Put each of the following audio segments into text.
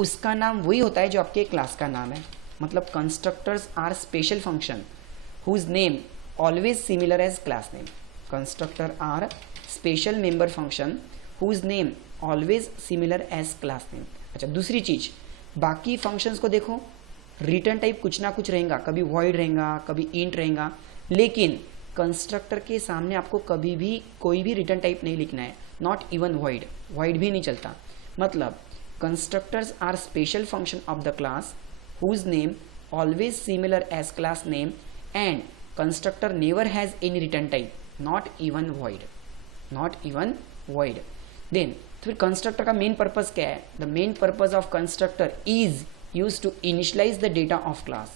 उसका नाम वही होता है जो आपके क्लास का नाम है। मतलब constructors are special function whose name always similar as class name. Constructor are special member function whose name always similar as class name. अच्छा, दूसरी चीज, बाकी फंक्शंस को देखो, रिटर्न टाइप कुछ ना कुछ रहेगा, कभी वॉइड रहेगा, कभी इंट रहेगा, लेकिन कंस्ट्रक्टर के सामने आपको कभी भी कोई भी रिटर्न टाइप नहीं लिखना है, नॉट इवन वॉइड, वॉइड भी नहीं चलता। मतलब constructors are special function of the class whose name always similar as class name and constructor never has any return type, not even void, not even void. Then फिर constructor का main purpose क्या है? The main purpose of constructor is use to initialise the data of class,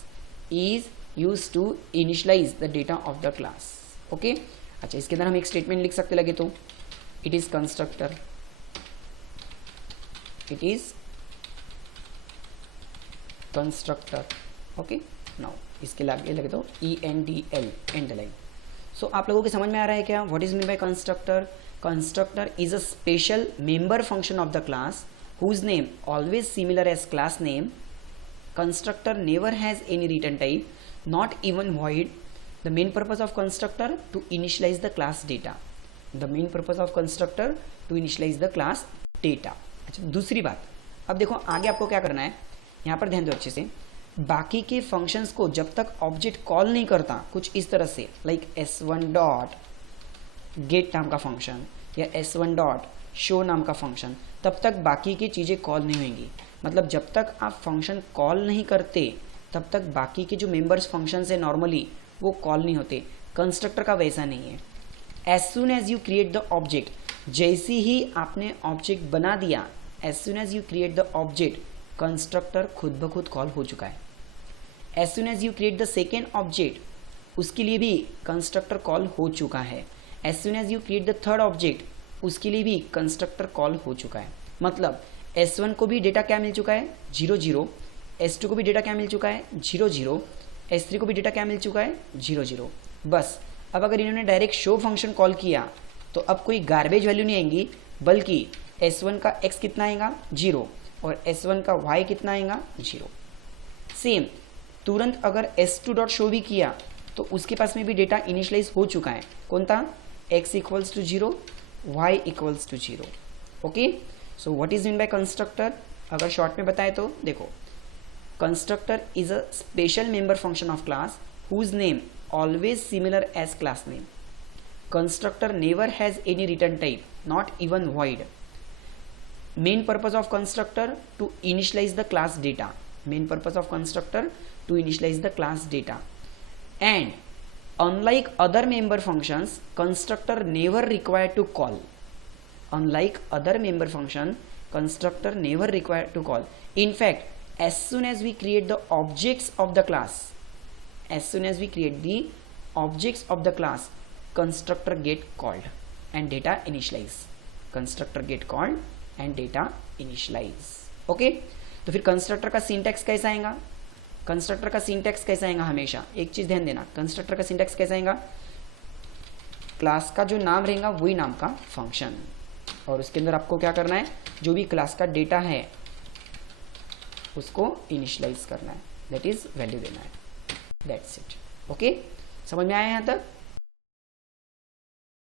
is use to initialise the data of the class. Okay, अच्छा, इसके अंदर हम एक statement लिख सकते लगे तो it is constructor, it is constructor. Okay, now इसके आगे लगे तो ENDL, एंड लाइन। सो आप लोगों के समझ में आ रहा है क्या what is mean by constructor? Constructor is a special member function of the class whose name always similar as class name. Constructor never has any return type, not even void. The main purpose of constructor to initialize the class data. The main purpose of constructor to initialize the class data. अच्छा, दूसरी बात, अब देखो आगे आपको क्या करना है, यहाँ पर ध्यान दो अच्छे से। बाकी के फंक्शंस को जब तक ऑब्जेक्ट कॉल नहीं करता, कुछ इस तरह से लाइक S1 डॉट गेट नाम का फंक्शन या S1 डॉट शो नाम का फंक्शन, तब तक बाकी की चीज़ें कॉल नहीं होंगी। मतलब जब तक आप फंक्शन कॉल नहीं करते तब तक बाकी के जो मेंबर्स फंक्शन है नॉर्मली वो कॉल नहीं होते। कंस्ट्रक्टर का वैसा नहीं है। As soon as you create the object, जैसे ही आपने ऑब्जेक्ट बना दिया, as soon as you create the object, constructor खुद ब खुद कॉल हो चुका है। As soon as you create the second object, उसके लिए भी कंस्ट्रक्टर कॉल हो चुका है। As soon as you create the third object, उसके लिए भी कंस्ट्रक्टर कॉल हो चुका है। मतलब S1 को भी डेटा क्या मिल चुका है? 0 0, S2 को भी डेटा क्या मिल चुका है? 0 0, S3 को भी डेटा क्या मिल चुका है? 0 0। बस अब अगर इन्होंने डायरेक्ट शो फंक्शन कॉल किया तो अब कोई गार्बेज वैल्यू नहीं आएंगी, बल्कि S1 का x कितना आएगा? 0, और S1 का y कितना आएगा? 0। सेम तुरंत अगर S2 डॉट शो भी किया तो उसके पास में भी डेटा इनिशियलाइज हो चुका है। कौन था? x equals to 0, y equals to 0। Okay, so what is mean by constructor? अगर शॉर्ट में बताए तो देखो, constructor is a special member function of class whose name always similar as class name. Constructor never has any return type, not even void. Main purpose of constructor to initialise the class data, main purpose of constructor to initialise the class data. And unlike other member functions, constructor never required to call. Unlike other member function, constructor never required to call. In fact, as soon as we create the objects of the class, as soon as we create the objects of the class, constructor get called and data initialize. Constructor get called and data initialize. Okay? तो फिर constructor का syntax कैसा आएगा? Constructor का syntax कैसा आएगा? हमेशा एक चीज ध्यान देना, कंस्ट्रक्टर का सिंटैक्स कैसा आएगा? क्लास का जो नाम रहेगा वही नाम का फंक्शन, और उसके अंदर आपको क्या करना है? जो भी क्लास का डेटा है उसको इनिशियलाइज करना है, दैट इज वैल्यू देना है, दैट्स इट। ओके, समझ में आया यहाँ तक?